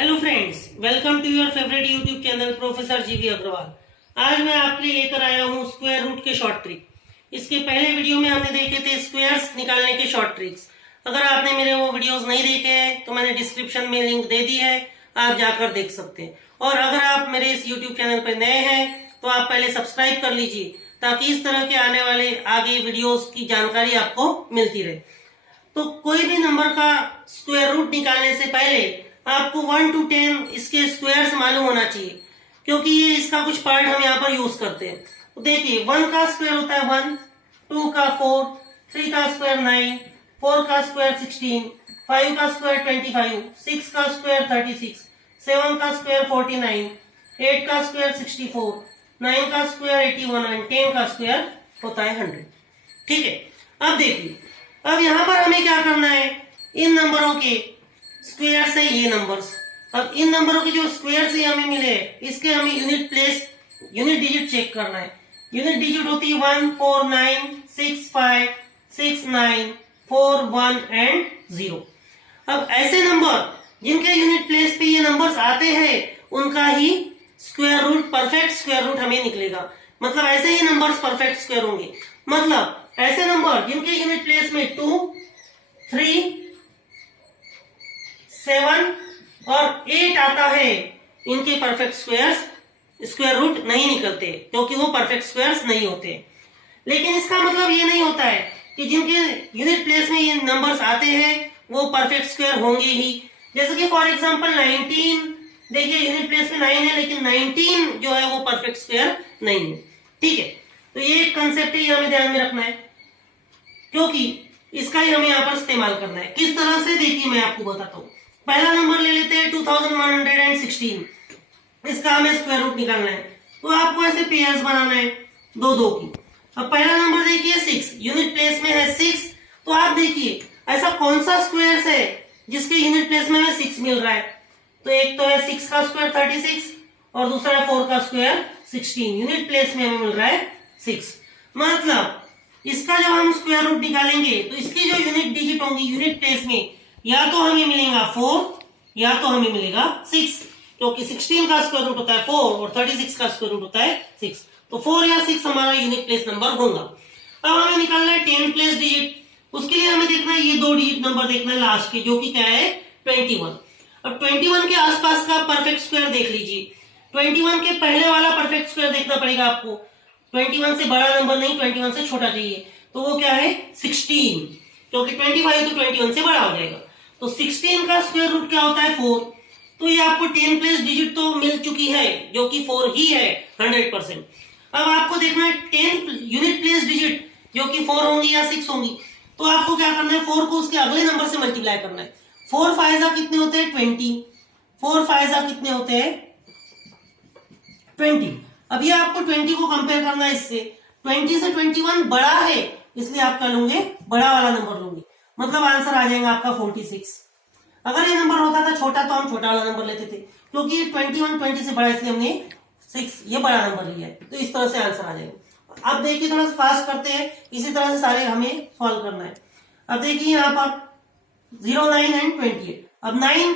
Hello friends, welcome to your favourite YouTube channel professor GV Agrawal. आज मैं आपके लिए लेकर आया हूँ स्क्वायर रूट के शॉर्ट ट्रिक। इसके पहले वीडियो में हमने देखे थे स्क्वायर्स निकालने के शॉर्ट ट्रिक्स। अगर आपने मेरे वो वीडियोस नहीं देखे हैं तो मैंने डिस्क्रिप्शन में लिंक दे दी है, आप जाकर देख सकते हैं। और अगर आप मेरे इस यूट्यूब चैनल पर नए हैं तो आप पहले सब्सक्राइब कर लीजिए ताकि इस तरह के आने वाले आगे वीडियोज की जानकारी आपको मिलती रहे। तो कोई भी नंबर का स्क्वायर रूट निकालने से पहले आपको 1 to 10 इसके स्क्वायर्स मालूम होना चाहिए, क्योंकि ये इसका कुछ पार्ट हम यहाँ पर यूज करते हैं। तो देखिए 1 का स्क्वायर होता है 1, 2 का 4, 3 का स्क्वायर 9, 4 का स्क्वायर 16, 5 का स्क्वायर 25, 6 का स्क्वायर 36, 7 का स्क्वायर 49, 8 का स्क्वायर 64, 9 का स्क्वायर 81 और 10 का स्क्वायर होता है 100। ठीक है, अब देखिए, अब यहाँ पर हमें क्या करना है, इन नंबरों के स्क्वायर से ये नंबर्स, अब इन नंबरों के जो स्क्वायर से हमें मिले इसके हमें यूनिट डिजिट चेक करना है। यूनिट डिजिट होती है 1, 4, 9, 6, 5, 6, 9, 4, 1 एंड 0। अब ऐसे नंबर जिनके यूनिट प्लेस पे ये नंबर्स आते हैं उनका ही square root, perfect square root हमें निकलेगा। मतलब ऐसे ही नंबर्स परफेक्ट स्क्वायर होंगे। मतलब ऐसे नंबर जिनके यूनिट प्लेस में 2, 3, 7 और 8 आता है, इनके परफेक्ट स्क्वायर रूट नहीं निकलते क्योंकि वो परफेक्ट स्क्वायर्स नहीं होते। लेकिन इसका मतलब ये नहीं होता है कि जिनके यूनिट प्लेस में ये नंबर्स आते हैं वो परफेक्ट स्क्वायर होंगे ही। जैसे कि फॉर एग्जांपल 19, देखिए यूनिट प्लेस में 9 है लेकिन 19 जो है वो परफेक्ट स्क्वायर नहीं है। ठीक है, तो ये एक कंसेप्ट है, ये हमें ध्यान में रखना है क्योंकि इसका ही हमें यहाँ पर इस्तेमाल करना है। किस तरह से, देखिए मैं आपको बताता हूँ। पहला नंबर ले लेते हैं 2116, इसका हमें स्क्वायर रूट निकालना है। तो आपको ऐसे पेयर्स बनाना है 2-2 की। अब पहला नंबर देखिए 6, यूनिट प्लेस में है 6। तो आप देखिए ऐसा कौन सा स्क्वायर है जिसके यूनिट प्लेस में 6 मिल रहा है। तो एक तो है 6 का स्क्वायर 36 और दूसरा है 4 का स्क्वायर 16। यूनिट प्लेस में हमें मिल रहा है 6। मतलब इसका जब हम स्क्वायर रूट निकालेंगे तो इसकी जो यूनिट डिजिट होंगी यूनिट प्लेस में, या तो हमें मिलेगा 4 या तो हमें मिलेगा 6, क्योंकि 16 का स्क्वायर रूट होता है 4 और 36 का स्क्वायर रूट होता है 6। तो 4 या 6 हमारा यूनिट प्लेस नंबर होगा। अब हमें निकालना है 10 प्लेस डिजिट। उसके लिए हमें देखना है ये 2 डिजिट नंबर देखना है लास्ट के, जो कि क्या है 21। अब 21 के आसपास का परफेक्ट स्क्वायर देख लीजिए। 21 के पहले वाला परफेक्ट स्क्वायर देखना पड़ेगा आपको। 21 से बड़ा नंबर नहीं, 21 से छोटा चाहिए। तो वो क्या है 16, क्योंकि 25 तो 21 से बड़ा हो जाएगा। तो 16 का स्क्वायर रूट क्या होता है 4। तो ये आपको 10 प्लेस डिजिट तो मिल चुकी है जो कि 4 ही है 100%। अब आपको देखना है 10 यूनिट प्लेस डिजिट जो कि 4 होंगी या 6 होंगी। तो आपको क्या करना है, 4 को उसके अगले नंबर से मल्टीप्लाई करना है। 4 5 कितने होते हैं 20, 4 5 कितने होते हैं 20। अब ये आपको 20 को कंपेयर करना है इससे। 20 से 21 बड़ा है, इसलिए आप कर लूंगे बड़ा वाला नंबर लूंगे। मतलब आंसर आ जाएगा आपका 46। अगर ये नंबर होता था छोटा तो हम छोटा वाला नंबर लेते थे, क्योंकि 21 20 से बड़ा, इसलिए हमने 6 ये बड़ा नंबर लिया है। तो इस तरह से आंसर आ जाएगा। अब देखिए थोड़ा सा फास्ट करते हैं, इसी तरह से सारे हमें सॉल्व करना है। अब देखिए यहाँ पर 0, 9 एंड 28। अब 9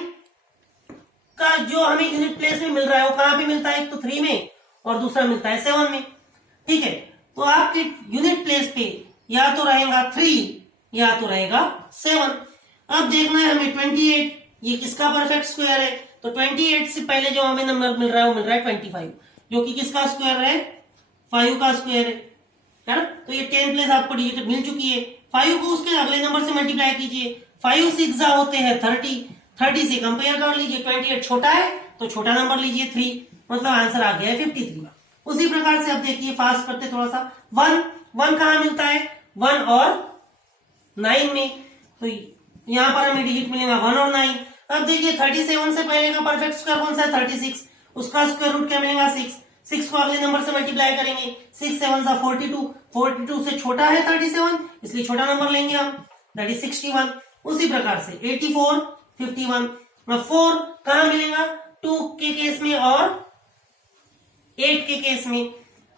का जो हमें यूनिट प्लेस में मिल रहा है वो कहाँ पे मिलता है, एक तो 3 में और दूसरा मिलता है 7 में। ठीक है, तो आपके यूनिट प्लेस पे या तो रहेगा 3 या तो रहेगा 7। अब देखना है हमें 28, ये किसका परफेक्ट स्क्वायर है। तो 28 से पहले जो हमें नंबर मिल रहा है वो मिल रहा है 25, जो कि किसका स्क्वायर है 5 का स्क्वायर है ना। तो ये 10 प्लेस आपको डिजिट मिल चुकी है। 5 को उसके अगले नंबर से मल्टीप्लाई कीजिए। 5 6 होते हैं 30, 30 से कंपेयर कर लीजिए। 28 छोटा है तो छोटा नंबर लीजिए 3, मतलब आंसर आ गया है 53। उसी प्रकार से अब देखिए फास्ट करते थोड़ा सा। 1 कहाँ मिलता है 1 और 9 में। तो यहाँ पर हमें डिजिट मिलेगा 1 और 9। अब देखिए 37 से पहले का परफेक्ट स्क्वायर कौन सा है 36, उसका स्क्वायर रूट क्या मिलेगा 6। 6 को अगले नंबर से मल्टीप्लाई करेंगे। 6 7 42, 42 से छोटा है 37, इसलिए छोटा नंबर लेंगे हम, दैट इज 61। उसी प्रकार से 84, 51। 4 कहाँ मिलेगा 2 के केस में और 8 के केस में।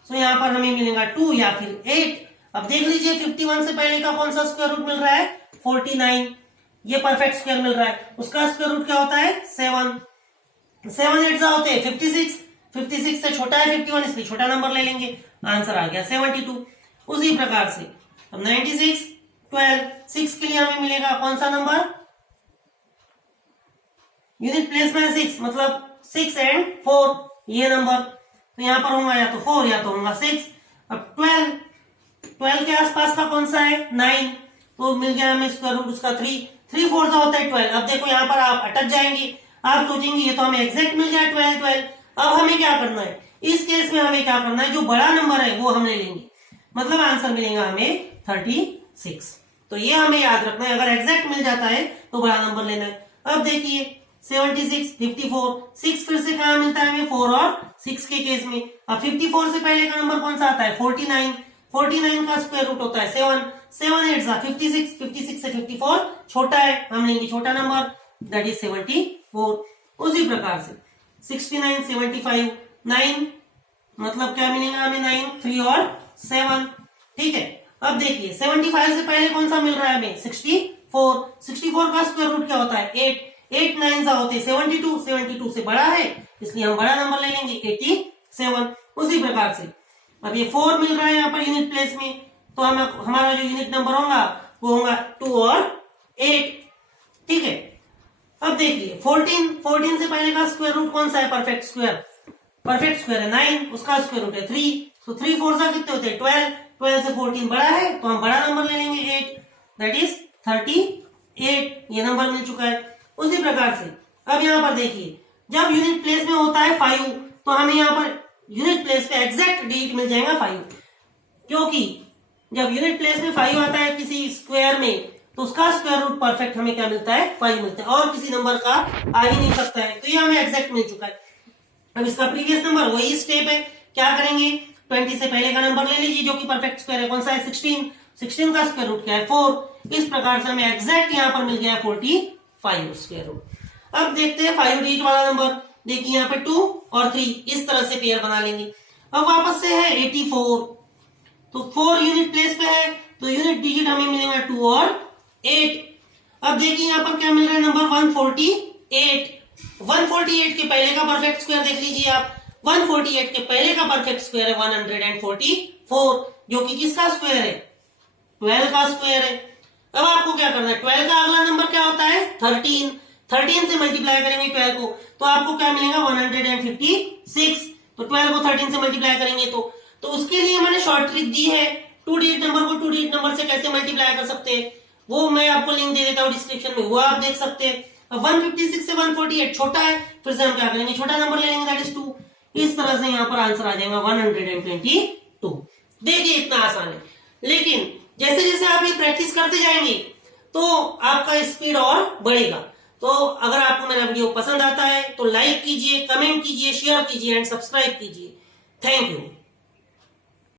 तो यहाँ पर हमें मिलेगा 2 या फिर 8। अब देख लीजिए 51 से पहले का कौन सा स्क्वायर रूट मिल रहा है 49, ये परफेक्ट स्क्वायर मिल रहा है। उसका स्क्वायर रूट क्या होता है 7। 7 8 होते हैं 56, 56 से छोटा है 51, इसलिए छोटा नंबर ले लेंगे, आंसर आ गया 72। उसी प्रकार से अब 96, 12, 6 के लिए हमें मिलेगा कौन सा नंबर, यूनिट प्लेस में 6 मतलब 6 एंड 4 ये नंबर, तो यहां पर होगा या तो 4 या तो होगा 6। अब 12, 12 के आसपास का कौन सा है 9, तो मिल गया हमें स्क्वायर रूट उसका 3, 3 4 होता है 12। अब देखो यहाँ पर आप अटक जाएंगे, आप सोचेंगे ये तो हमें एग्जैक्ट मिल गया 12 12। अब हमें क्या करना है, इस केस में हमें क्या करना है, जो बड़ा नंबर है वो हम ले लेंगे, मतलब आंसर मिलेगा हमें 36। तो ये हमें याद रखना है, अगर एग्जैक्ट मिल जाता है तो बड़ा नंबर लेना है। अब देखिए 76, 54, 6 फिर से कहां मिलता है हमें, 4 और 6 के केस में। अब 54 से पहले का नंबर कौन सा आता है 49, 49 का स्क्वायर रूट होता है 7, 7 8 56, 56 से 54 छोटा है, हम लेंगे छोटा नंबर दैट इज 74। उसी प्रकार से 69, 75, 9 मतलब क्या मिलेगा हमें 9, 3 और 7, ठीक है। अब देखिए 75 से पहले कौन सा मिल रहा है हमें 64, 64 का स्क्वायर रूट क्या होता है 8, 8 9 होते हैं 72, 72 से बड़ा है इसलिए हम बड़ा नंबर ले लेंगे 87। उसी प्रकार से अब ये 4 मिल रहा है यहाँ पर यूनिट प्लेस में, तो हम हमारा जो यूनिट नंबर होगा वो होगा 2 और 8, ठीक है। अब देखिए 14, 14 से पहले का स्क्वायर रूट कौन सा है परफेक्ट स्क्वायर, परफेक्ट स्क्वायर है 9, उसका स्क्वायर रूट है 3, तो 3 4 सा कितने होते हैं 12, 12 से 14 बड़ा है तो हम बड़ा नंबर ले लेंगे 8 दैट इज 38, ये नंबर मिल चुका है। उसी प्रकार से अब यहाँ पर देखिए जब यूनिट प्लेस में होता है 5 तो हमें यहाँ पर यूनिट प्लेस पे एग्जैक्ट डिजिट मिल जाएगा 5, क्योंकि जब यूनिट प्लेस में 5 आता है किसी स्क्वायर में तो उसका स्क्वायर रूट परफेक्ट हमें क्या मिलता है 5 मिलता है, और किसी नंबर का आ ही नहीं सकता है, तो ये हमें एग्जैक्ट मिल चुका है। अब इसका प्रीवियस नंबर वही स्टेप है, क्या करेंगे 20 से पहले का नंबर ले लीजिए जो कि परफेक्ट स्क्वायर है, कौन सा है 16, 16 का स्क्वायर रूट क्या है 4, इस प्रकार से हमें एग्जैक्ट यहाँ पर मिल गया 45 स्क्वायर रूट। अब देखते हैं 5 डिजिट वाला नंबर, देखिए यहाँ पे 2 और 3 इस तरह से पेयर बना लेंगे। अब वापस से है 84, तो 4 यूनिट प्लेस पे है तो यूनिट डिजिट हमें मिलेगा 2 और 8। अब देखिए यहाँ पर क्या मिल रहा है नंबर 148, 148 के पहले का परफेक्ट स्क्वायर देख लीजिए आप, 148 के पहले का परफेक्ट स्क्वायर है 144 जो कि किसका स्क्वायर है 12 का स्क्वायर है। अब आपको क्या करना है 12 का अगला नंबर क्या होता है 13, 13 से मल्टीप्लाई करेंगे 12 को तो आपको क्या मिलेगा 156, तो 12 को 13 से मल्टीप्लाई करेंगे तो उसके लिए मैंने शॉर्ट ट्रिक दी है, 2 डिजिट नंबर को 2 डिजिट नंबर से कैसे मल्टीप्लाई कर सकते हैं वो मैं आपको लिंक दे देता हूँ डिस्क्रिप्शन में, वो आप देख सकते हैं। अब 156 से 148 छोटा है, फिर से हम क्या करेंगे छोटा नंबर ले लेंगे दैट इज 2, इस तरह से यहाँ पर आंसर आ जाएगा 122। देखिए इतना आसान है, लेकिन जैसे जैसे आप ये प्रैक्टिस करते जाएंगे तो आपका स्पीड और बढ़ेगा। तो अगर आपको मेरा वीडियो पसंद आता है तो लाइक कीजिए, कमेंट कीजिए, शेयर कीजिए एंड सब्सक्राइब कीजिए। Thank you.